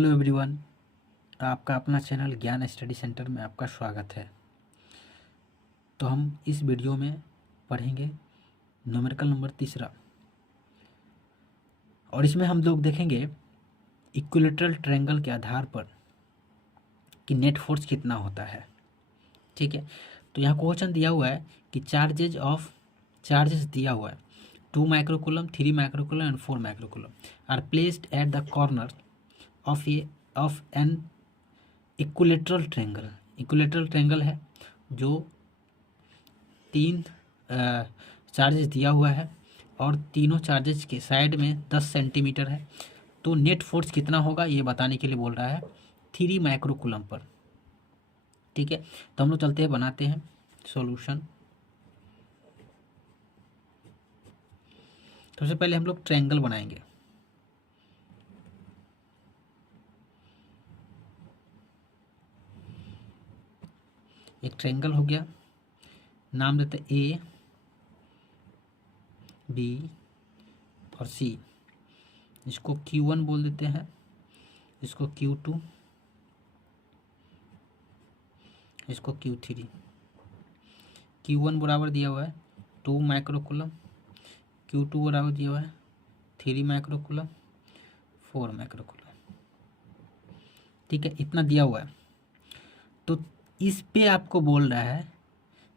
Hello everyone, आपका अपना channel ज्ञान स्टडी सेंटर में आपका स्वागत है। तो हम इस वीडियो में पढ़ेंगे न्यूमेरिकल नंबर तीसरा, और इसमें हम लोग देखेंगे इक्विलेटरल ट्रायंगल के आधार पर कि नेट फोर्स कितना होता है। ठीक है, तो यहाँ क्वेश्चन दिया हुआ है कि चार्जेस दिया हुआ है 2 microcoulomb, 3 microcoulomb and 4 microcoulomb are placed at the corner of an equilateral triangle. Equilateral triangle है जो 3 चार्जेस दिया हुआ है और तीनों चार्जेस के साइड में 10 सेंटीमीटर है। तो नेट फोर्स कितना होगा ये बताने के लिए बोल रहा है 3 माइक्रोकूलम पर। ठीक है, तो हम लोग चलते हैं, बनाते हैं सॉल्यूशन। सबसे पहले हम लोग ट्रायंगल बनाएंगे। एक ट्रायंगल हो गया, नाम देते हैं ए, बी और सी। इसको Q1 बोल देते हैं, इसको Q2, इसको Q3। Q1 बराबर दिया हुआ है 2 माइक्रोकूलम, Q2 बराबर दिया हुआ है 3 माइक्रोकूलम, 4 माइक्रोकूलम। ठीक है, इतना दिया हुआ है। तो इस पे आपको बोल रहा है,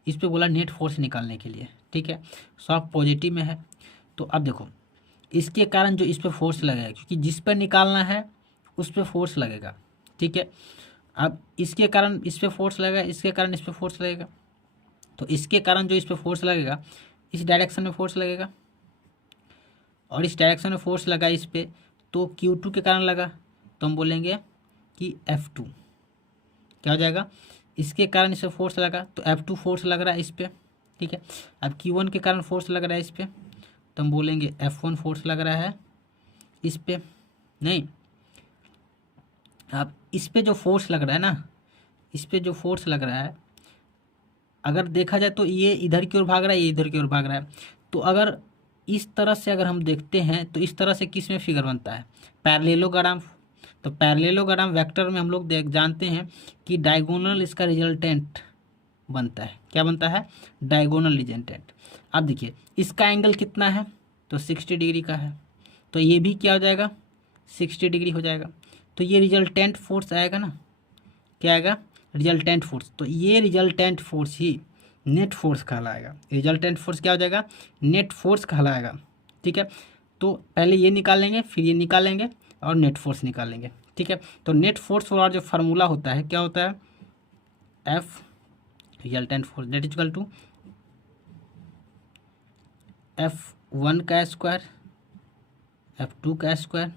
इस पे बोला नेट फोर्स निकालने के लिए। ठीक है, सब पॉजिटिव में है। तो अब देखो, इसके कारण जो इस पे फोर्स लगेगा, क्योंकि जिस पर निकालना है उस पे फोर्स लगेगा। ठीक है, अब इसके कारण इस पे फोर्स लगेगा, इसके कारण इस पे फोर्स लगेगा। तो इसके कारण जो इस पे फोर्स लगेगा, इस डायरेक्शन में फोर्स लगेगा, और इस डायरेक्शन में फोर्स लगा इस पे, तो Q2 के कारण लगा, तो हम बोलेंगे कि F2 क्या हो जाएगा। इसके कारण इस पे फोर्स लगा तो F2 फोर्स लग रहा है इस पे। ठीक है, अब Q1 के कारण फोर्स लग रहा है इस पे, तो हम बोलेंगे F1 फोर्स लग रहा है इस पे। नहीं, अब इस पे जो फोर्स लग रहा है ना, इस पे जो फोर्स लग रहा है, अगर देखा जाए तो ये इधर की ओर भाग रहा है, ये इधर की ओर भाग रहा है। तो अगर इस तरह से अगर हम देखते हैं तो इस तरह से किस में फिगर बनता है, पैरेललोग्राम। तो पैरेललोग्राम वेक्टर में हम लोग जानते हैं कि डायगोनल इसका रिजल्टेंट बनता है। क्या बनता है? Diagonal resultant. अब देखिए इसका एंगल कितना है, तो 60 डिग्री का है, तो ये भी क्या हो जाएगा, 60 डिग्री हो जाएगा। तो ये रिजल्टेंट फोर्स आएगा ना, क्या आएगा, रिजल्टेंट फोर्स। तो ये रिजल्टेंट फोर्स ही नेट फोर्स कहलाएगा। रिजल्टेंट फोर्स क्या हो जाएगा, नेट फोर्स कहलाएगा। ठीक है, तो पहले ये निकालेंगे, फिर ये निकालेंगे और नेट फोर्स निकालेंगे। ठीक है, तो नेट फोर्स वाला जो फार्मूला होता है क्या होता है, F resultant force that is equal to F1 का स्क्वायर, F2 का square,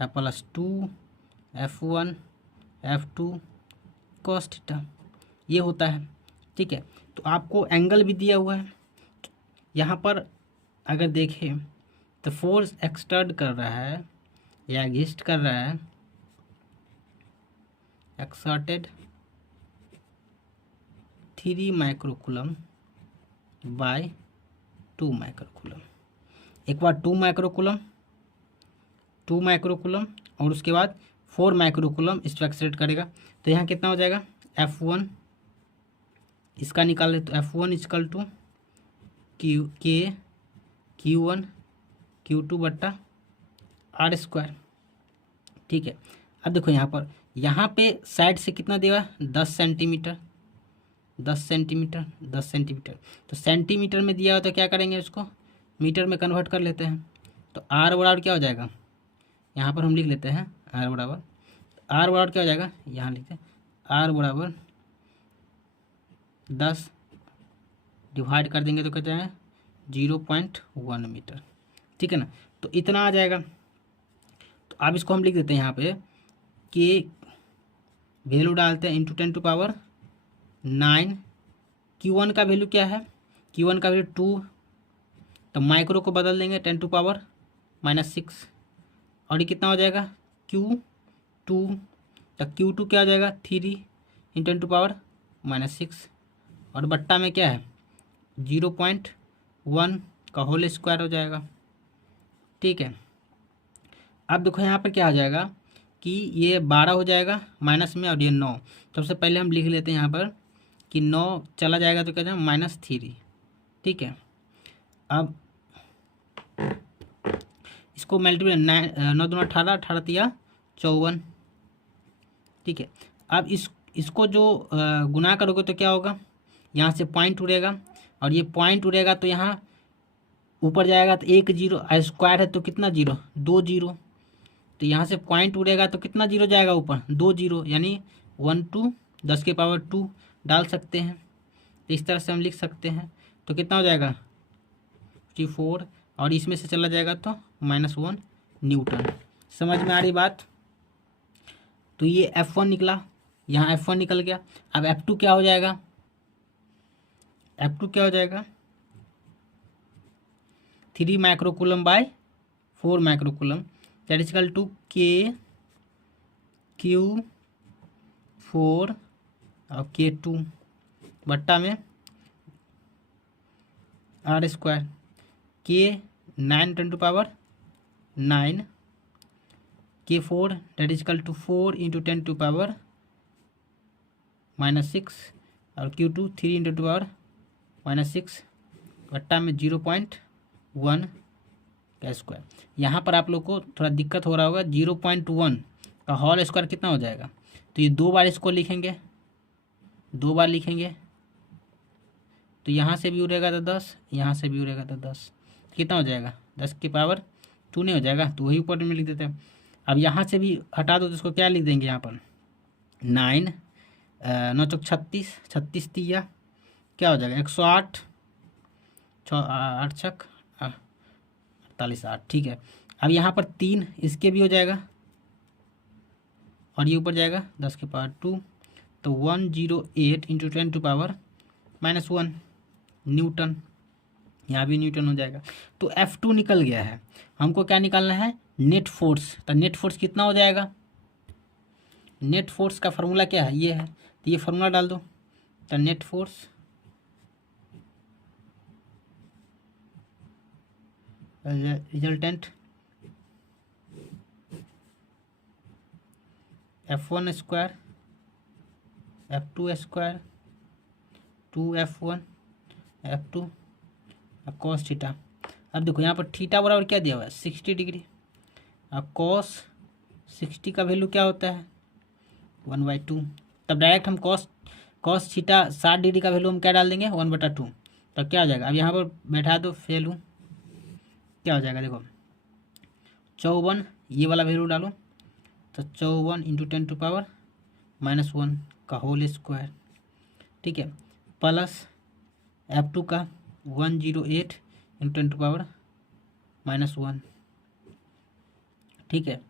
plus 2 F1 F2 cos theta, ये होता है। ठीक है, तो आपको एंगल भी दिया हुआ है। यहाँ पर अगर देखें तो फोर्स एक्सर्ट कर रहा है या एग्जिस्ट कर रहा है, एक्सर्टेड 3 माइक्रोकूलम बाय 2 माइक्रोकूलम। एक बार 2 माइक्रोकूलम और उसके बाद 4 माइक्रोकूलम इस पर एक्सर्ट करेगा। तो यहाँ कितना हो जाएगा, F1 इसका निकाल ले, तो F1 equal to Q1 Q2 बट्टा R स्क्वायर। ठीक है, अब देखो यहाँ पे साइड से कितना दिया है, 10 सेंटीमीटर। 10 सेंटीमीटर 10 सेंटीमीटर, तो सेंटीमीटर में दिया हो तो क्या करेंगे, उसको मीटर में कन्वर्ट कर लेते हैं। तो R बराबर क्या हो जाएगा, यहाँ पर हम लिख लेते हैं R बराबर क्या हो जाएगा, यहाँ लिखते हैं R बराबर 10 डिवाइड कर देंगे तो कहते हैं 0.1 मीटर। ठीक है ना, तो इतना आ जाएगा। तो अब इसको हम लिख देते हैं यहाँ पे कि वैल्यू डालते हैं इंटू 10 टू पावर 9। Q1 का वैल्यू क्या है, Q1 का वैल्यू 2, तो माइक्रो को बदल देंगे 10 टू पावर -6, और ये कितना हो जाएगा Q2। तो Q2 क्या हो जाएगा 3 इंटू 10 टू पावर -6, और बट्टा में क्या है 0.1 का होल स्क्वायर हो जाएगा। ठीक है, अब देखो यहाँ पर क्या आ जाएगा, कि ये 12 हो जाएगा माइनस में और ये 9। सबसे पहले हम लिख लेते हैं यहाँ पर कि 9 चला जाएगा तो क्या जाएगा -3। ठीक है, अब इसको मल्टीप्लाई 9 दूना 18, 18 तिया 54। ठीक है, अब इसको जो गुना करोगे तो क्या होगा, यहाँ से पॉइंट उड़ेगा और ये पॉइंट उड़ेगा तो यहाँ ऊपर जाएगा तो 1 0, स्क्वायर है तो कितना 0, 2 0। तो यहाँ से पॉइंट उड़ेगा तो कितना 0 जाएगा ऊपर, 2 0, यानी 1 2 10 के पावर 2 डाल सकते हैं। तो इस तरह से हम लिख सकते हैं। तो कितना हो जाएगा 54 और इसमें से चला जाएगा तो -1 न्यूटन। समझ में आ रही बात। तो ये F1 निकला, यहाँ F1 निकल गया। अब F2 क्या हो जाएगा, F2 क्या हो जाएगा 3 microcoulomb by 4 microcoulomb, that is equal to Q4 और K2 बट्टा में R²। K 9 × 10⁹, K4 that is equal to 4 × 10⁻⁻6 और Q2 3 × 10⁻⁻6 बट्टा में 0.1 का स्क्वायर। यहाँ पर आप लोग को थोड़ा दिक्कत हो रहा होगा, 0.1 का होल स्क्वायर कितना हो जाएगा। तो ये 2 बार इसको लिखेंगे, 2 बार लिखेंगे तो यहाँ से भी उड़ेगा तो 10, यहाँ से भी उड़ेगा तो 10, कितना हो जाएगा 10 की पावर 2 नहीं हो जाएगा, तो वही ऊपर में लिख देते हैं। अब यहाँ से भी हटा दो तो इसको क्या लिख देंगे यहाँ पर 9 9 चौक 36, 36 तिया क्या हो जाएगा 108, 8 छक 48 8। ठीक है, अब यहाँ पर 3 इसके भी हो जाएगा और ये ऊपर जाएगा 10 के पावर 2, तो 108 × 10⁻⁻1 न्यूटन, यहाँ भी न्यूटन हो जाएगा। तो F2 निकल गया है। हमको क्या निकालना है, नेट फोर्स। तो नेट फोर्स कितना हो जाएगा, नेट फोर्स का फार्मूला क्या है, ये है। तो ये फार्मूला डाल दो। तो net force resultant F1 square F2 square 2F1 F2 cos theta. अब देखो यहाँ पर थीटा बराबर क्या दिया हुआ है 60 डिग्री। अब cos 60 का वैल्यू क्या होता है 1/2। तब डायरेक्ट हम cos थीटा 60 डिग्री का वैल्यू हम क्या डाल देंगे 1/2। तब क्या हो जाएगा, अब यहाँ पर बैठा दो वैल्यू, क्या हो जाएगा देखो 54, ये वाला वैल्यू डालो तो 54 × 10⁻⁻1 का होल स्क्वायर। ठीक है, प्लस F2 का 108 × 10⁻⁻1। ठीक है,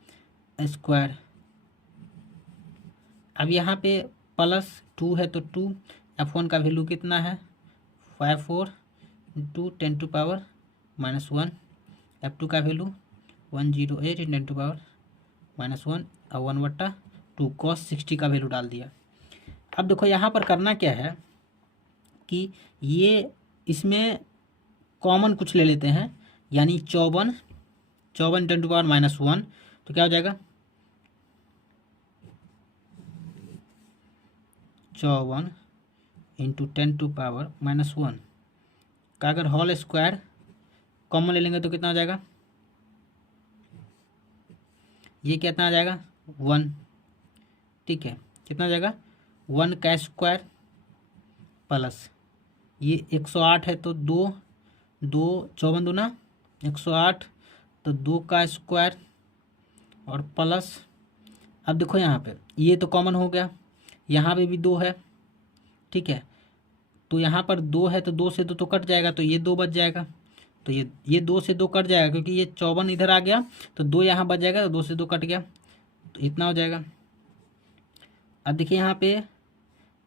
स्क्वायर। अब यहाँ पे प्लस 2 है तो 2, F1 का वैल्यू कितना है 54 × 10⁻⁻1, F2 का वैल्यू 108 × 10⁻⁻1 और 1/2 cos 60 का वैल्यू डाल दिया। अब देखो यहाँ पर करना क्या है कि ये इसमें कॉमन कुछ ले लेते हैं, यानी 54 × 10⁻⁻1 तो क्या हो जाएगा 54 × 10⁻⁻1 का अगर होल स्क्वायर कॉमन ले लेंगे तो कितना हो जाएगा, ये कितना आ जाएगा 1। ठीक है, कितना हो जाएगा 1 का स्क्वायर प्लस ये 108 है तो 2 54 दूना 108 तो 2 का स्क्वायर और प्लस। अब देखो यहाँ पे ये तो कॉमन हो गया, यहाँ पे भी 2 है। ठीक है, तो यहाँ पर 2 है तो 2 से 2 तो कट जाएगा, तो ये 2 बच जाएगा। तो ये 2 से 2 कट जाएगा क्योंकि ये 54 इधर आ गया तो 2 यहाँ बच जाएगा, तो 2 से 2 कट गया तो इतना हो जाएगा। अब देखिए यहाँ पे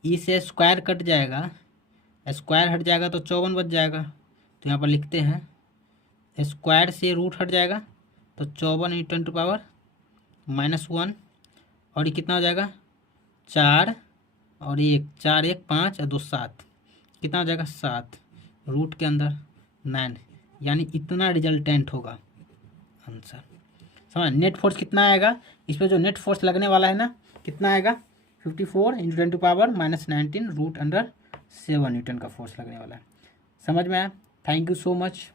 इसे स्क्वायर कट जाएगा, स्क्वायर हट जाएगा तो 54 बच जाएगा। तो यहाँ पर लिखते हैं स्क्वायर से रूट हट जाएगा तो 54 × 10⁻⁻1 और ये कितना हो जाएगा 4 और 1 4 1 5 और 2 7, कितना हो जाएगा 7 रूट के अंदर 9, यानी इतना रिजल्टेंट होगा आंसर। समझ। नेट फोर्स कितना आएगा इस पर, जो नेट फोर्स लगने वाला है ना, कितना आएगा 54 × 10⁻⁻19 √7 न्यूटन का फोर्स लगने वाला है। समझ में आया। Thank you so much.